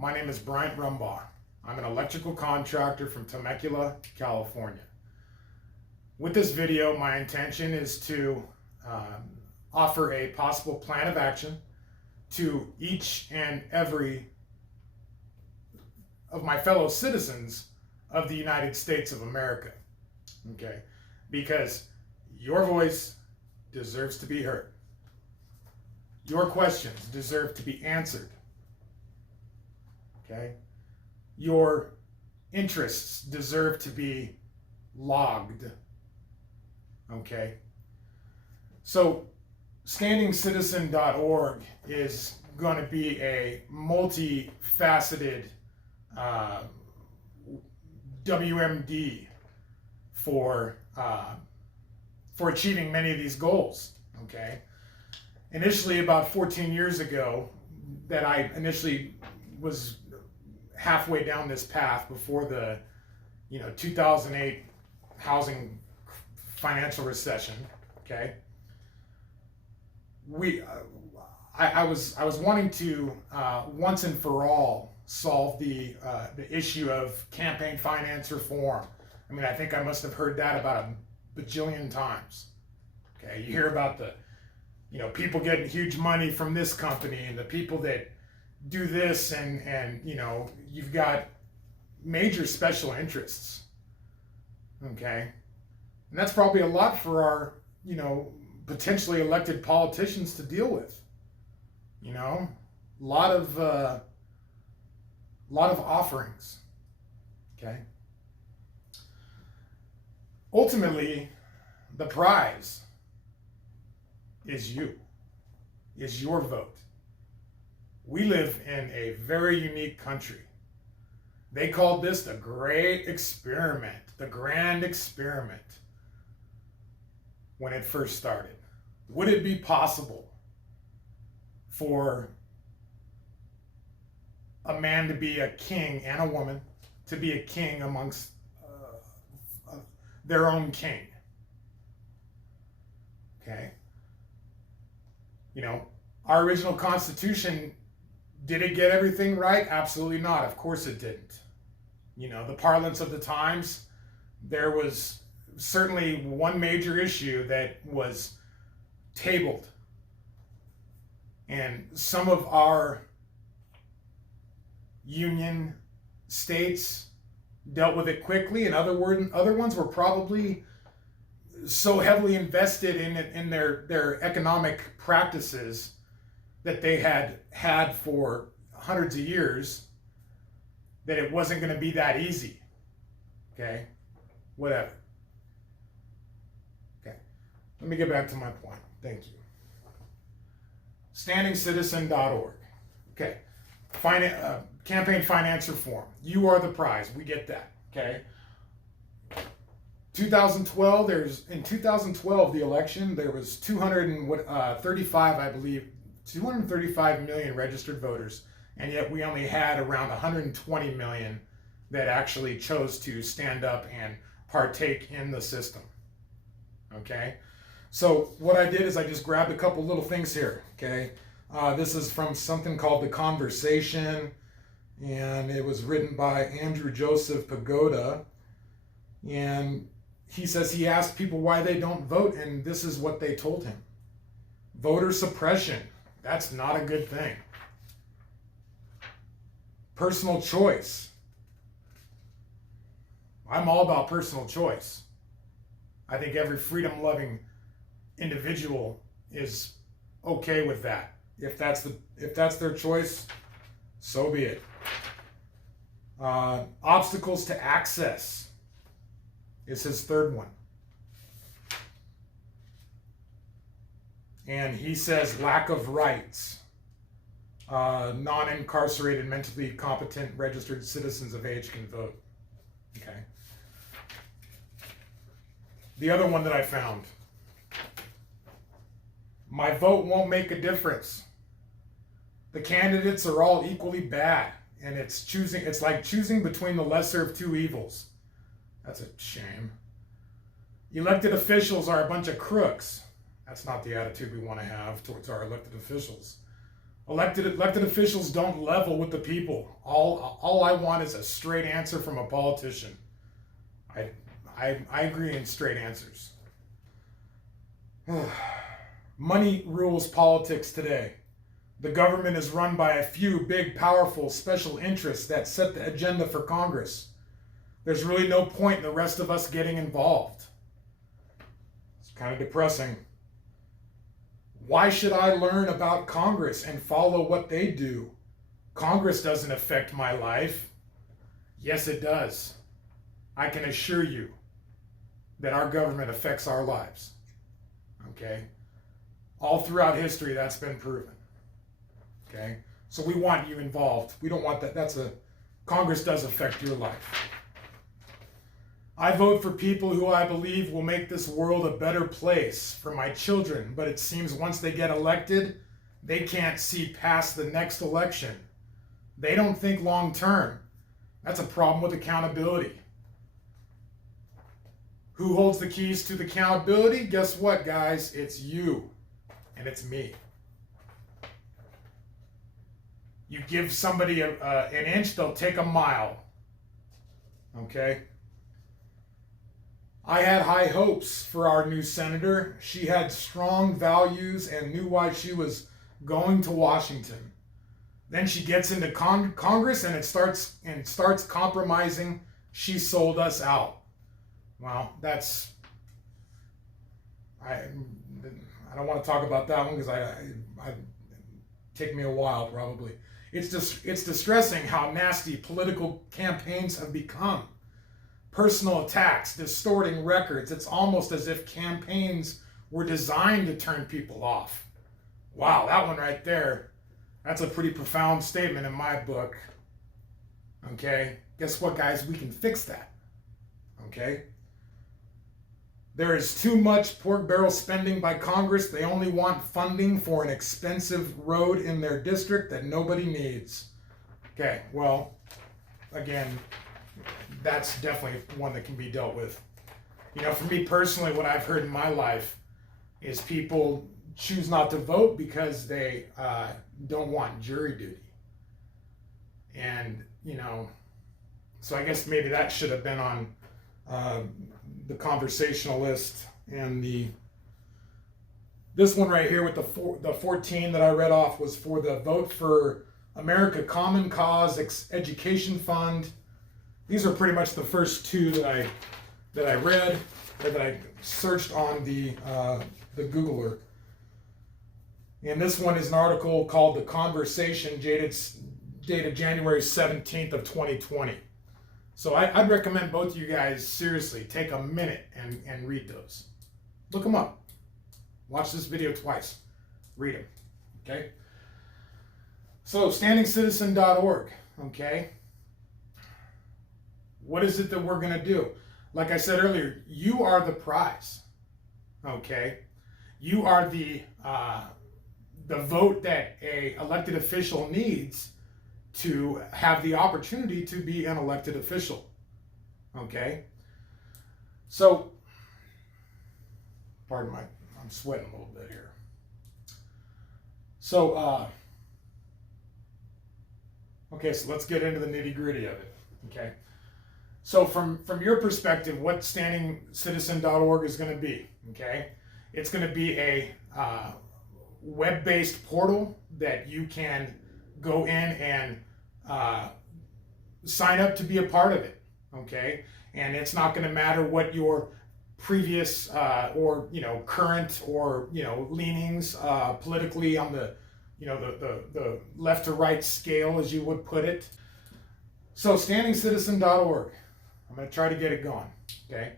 My name is Bryant Rumbaugh. I'm an electrical contractor from Temecula, California. With this video, my intention is to offer a possible plan of action to each and every of my fellow citizens of the United States of America. Okay? Because your voice deserves to be heard. Your questions deserve to be answered. Okay? Your interests deserve to be logged. Okay? So, standingcitizen.org is going to be a multifaceted WMD for achieving many of these goals. Okay? Initially, about 14 years ago, that I initially was halfway down this path before the 2008 housing financial recession. Okay, I was wanting to once and for all solve the issue of campaign finance reform. I mean, I think I must have heard that about a bajillion times. Okay, you hear about the people getting huge money from this company and the people that do this, and you've got major special interests. Okay, and that's probably a lot for our potentially elected politicians to deal with. A lot of offerings. Okay, ultimately the prize is your vote. We live in a very unique country. They called this the Great Experiment, the Grand Experiment, when it first started. Would it be possible for a man to be a king and a woman to be a king amongst their own king? Okay. Our original Constitution, did it get everything right? Absolutely not. Of course it didn't. The parlance of the times, there was certainly one major issue that was tabled. And some of our union states dealt with it quickly, and other ones were probably so heavily invested in their economic practices that they had for hundreds of years that it wasn't going to be that easy. Okay, whatever. Okay, let me get back to my point. Thank you. Standingcitizen.org. Okay, campaign finance reform. You are the prize. We get that. Okay. 2012, in 2012, the election, there was 235 million registered voters, and yet we only had around 120 million that actually chose to stand up and partake in the system. Okay, so what I did is I just grabbed a couple little things here. Okay, this is from something called The Conversation, and it was written by Andrew Joseph Pagoda, and he says he asked people why they don't vote, and this is what they told him. Voter suppression. That's not a good thing. Personal choice. I'm all about personal choice. I think every freedom-loving individual is okay with that. If that's their choice, so be it. Obstacles to access is his third one. And he says lack of rights. Non-incarcerated, mentally competent, registered citizens of age can vote. Okay. The other one that I found. My vote won't make a difference. The candidates are all equally bad. And it's like choosing between the lesser of two evils. That's a shame. Elected officials are a bunch of crooks. That's not the attitude we want to have towards our elected officials. Elected officials don't level with the people. All I want is a straight answer from a politician. I agree in straight answers. Money rules politics today. The government is run by a few big, powerful, special interests that set the agenda for Congress. There's really no point in the rest of us getting involved. It's kind of depressing. Why should I learn about Congress and follow what they do? Congress doesn't affect my life. Yes, it does. I can assure you that our government affects our lives. Okay? All throughout history, that's been proven. Okay? So we want you involved. We don't want that. Congress does affect your life. I vote for people who I believe will make this world a better place for my children, but it seems once they get elected, they can't see past the next election. They don't think long term. That's a problem with accountability. Who holds the keys to the accountability? Guess what, guys? It's you, and it's me. You give somebody an inch, they'll take a mile. Okay? I had high hopes for our new senator. She had strong values and knew why she was going to Washington. Then she gets into Congress and starts compromising. She sold us out. Well, I don't want to talk about that one because I take me a while probably. It's distressing how nasty political campaigns have become. Personal attacks, distorting records. It's almost as if campaigns were designed to turn people off. Wow, that one right there, that's a pretty profound statement in my book. Okay? Guess what, guys? We can fix that. Okay? There is too much pork barrel spending by Congress. They only want funding for an expensive road in their district that nobody needs. Okay, well, again, that's definitely one that can be dealt with. You know, for me personally, what I've heard in my life is people choose not to vote because they don't want jury duty. And, you know, so I guess maybe that should have been on the conversational list. And this one right here with the 14 that I read off was for the Vote for America Common Cause Education Fund. These are pretty much the first two that I read, or that I searched on the Googler. And this one is an article called "The Conversation," dated January 17th of 2020. So I'd recommend both of you guys seriously take a minute and read those. Look them up. Watch this video twice. Read them. Okay? So standingcitizen.org. Okay? What is it that we're going to do? Like I said earlier, you are the prize. Okay? You are the vote that a elected official needs to have the opportunity to be an elected official. Okay? So, pardon I'm sweating a little bit here. So, okay, so let's get into the nitty-gritty of it. Okay? So from your perspective, what standingcitizen.org is going to be, okay? It's going to be a web-based portal that you can go in and sign up to be a part of it, okay? And it's not going to matter what your previous or current or leanings politically on the the left to right scale, as you would put it. So standingcitizen.org. I'm going to try to get it going, okay?